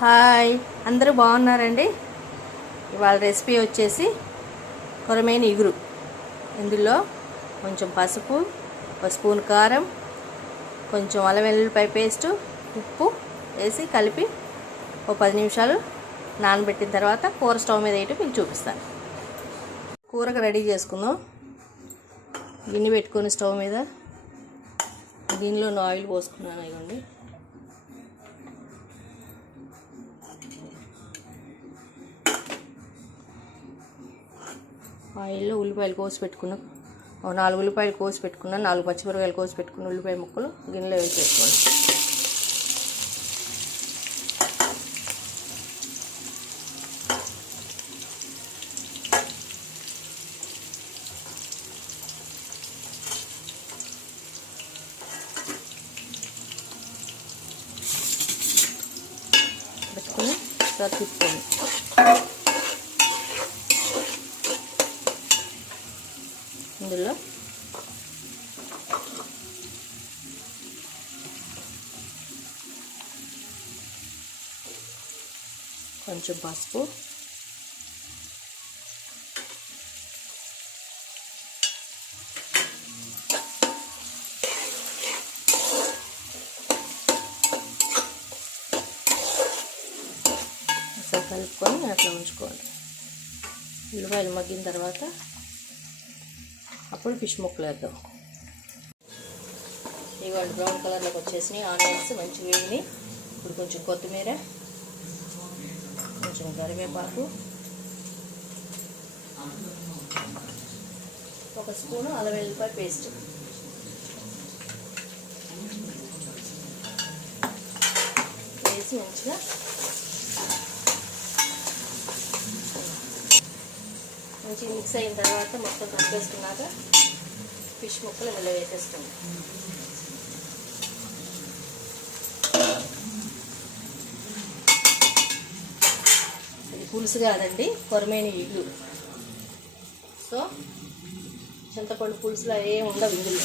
Hi, అందరూ బాగున్నారండి. ఇవాళ రెసిపీ వచ్చేసి కొరమేను ఇగురు. ఇందులో కొంచెం పసుపు, ఒక స్పూన్ కారం, కొంచెం అల్లం వెల్లుల్లిపాయ పేస్టు, ఉప్పు వేసి కలిపి ఒక 10 నిమిషాలు నానబెట్టిన తర్వాత కూర స్టవ్ మీద వేయటం మీకు చూపిస్తాను. కూరకు రెడీ చేసుకుందాం. గిన్నె పెట్టుకొని స్టవ్ మీద దీనిలో ఆయిల్ పోసుకున్నాను. ఇవ్వండి, ఆయిల్లో ఉల్లిపాయలు కోసి పెట్టుకున్నాం. 4 ఉల్లిపాయలు కోసి పెట్టుకున్నాను. 4 పచ్చిమిరపకాయలు కోసి పెట్టుకున్న ఉల్లిపాయ ముక్కలు గిన్నెలో వేసేసుకోండి. పెట్టుకుని తర్వాత తిప్పుకోండి. ఇందులో కొంచెం పసుపు, కలుపుకొని అట్లా ఉంచుకోండి. ఉల్లిపాయలు మగ్గిన తర్వాత అప్పుడు ఫిష్ ముక్కలు వేద్దాం. ఇవాళ బ్రౌన్ కలర్లోకి వచ్చేసినాయి. ఆనియన్స్ మంచి వేగినాయి. ఇప్పుడు కొంచెం కొత్తిమీర, కొంచెం కరివేపాకు, ఒక స్పూను అల్లం వెల్లుల్లిపాయ పేస్ట్ వేసి మంచిగా మిక్స్ అయిన తర్వాత మొత్తం కలిపేసుకున్నాక ఫిష్ ముక్కలు ఇందులో వేసేసుకోండి. ఇది పులుసు కాదండి, కొరమేను ఇగురు. సో చింతపండు పులుసులో ఏం ఉండవు ఇందులో.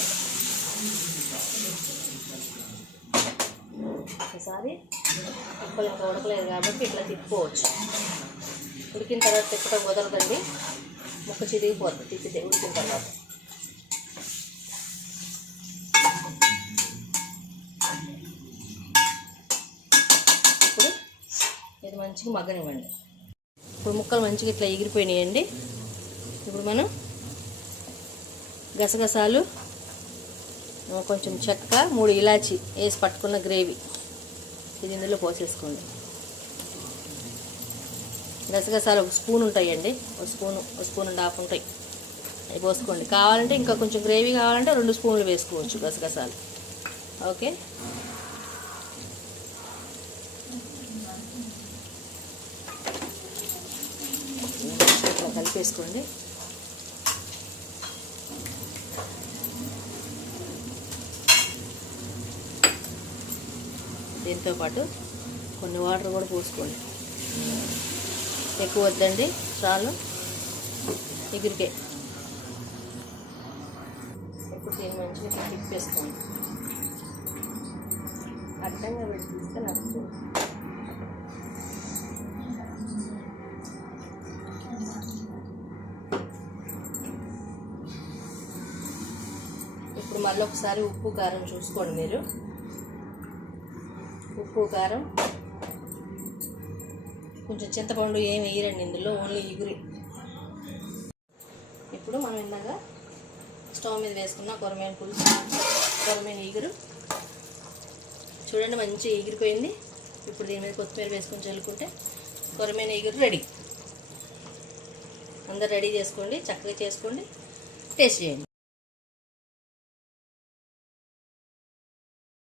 ఒకసారి ముక్కలు ఇంకా ఉడకలేదు కాబట్టి ఇట్లా తిప్పుకోవచ్చు. ఉడికిన తర్వాత తిప్పటం కుదరదండి, ముక్క చిరిగిపోతుంది తిప్పితే ఉడికిన తర్వాత. ఇప్పుడు ఇది మంచిగా మగ్గనివ్వండి. ఇప్పుడు ముక్కలు మంచిగా ఇట్లా ఎగిరిపోయినాయండి. ఇప్పుడు మనం గసగసాలు, కొంచెం చెక్క, 3 ఇలాచి వేసి పట్టుకున్న గ్రేవీ ఇది ఇందులో పోసేసుకోండి. గసగసాలు 1 స్పూన్ ఉంటాయండి, 1 స్పూన్ అండ్ హాఫ్ ఉంటాయి. అవి పోసుకోండి. కావాలంటే ఇంకా కొంచెం గ్రేవీ కావాలంటే 2 స్పూన్లు వేసుకోవచ్చు గసగసాలు. ఓకే, ఇట్లా కలిపేసుకోండి. దీంతోపాటు కొన్ని వాటర్ కూడా పోసుకోండి. ఎక్కువ వద్దండి, చాలు ఇగురికే. ఇప్పుడు దీన్ని మంచిగా తిప్పేసుకోండి. అడ్డంగా పెట్టి తీస్తే నచ్చుతుంది. ఇప్పుడు మళ్ళీ ఒకసారి ఉప్పు కారం చూసుకోండి మీరు. ఉప్పు కారం, కొంచెం చింతపండు ఏమి వేయరండి ఇందులో, ఓన్లీ ఇగురి. ఇప్పుడు మనం ఇందాక స్టవ్ మీద వేసుకున్న కొరమేను పులుసు, కొరమేను ఇగురు చూడండి మంచిగా ఎగిరిపోయింది. ఇప్పుడు దీని మీద కొత్తిమీర వేసుకొని చల్లుకుంటే కొరమేను ఇగురు రెడీ. అందరు రెడీ చేసుకోండి, చక్కగా చేసుకోండి, టేస్ట్ చేయండి.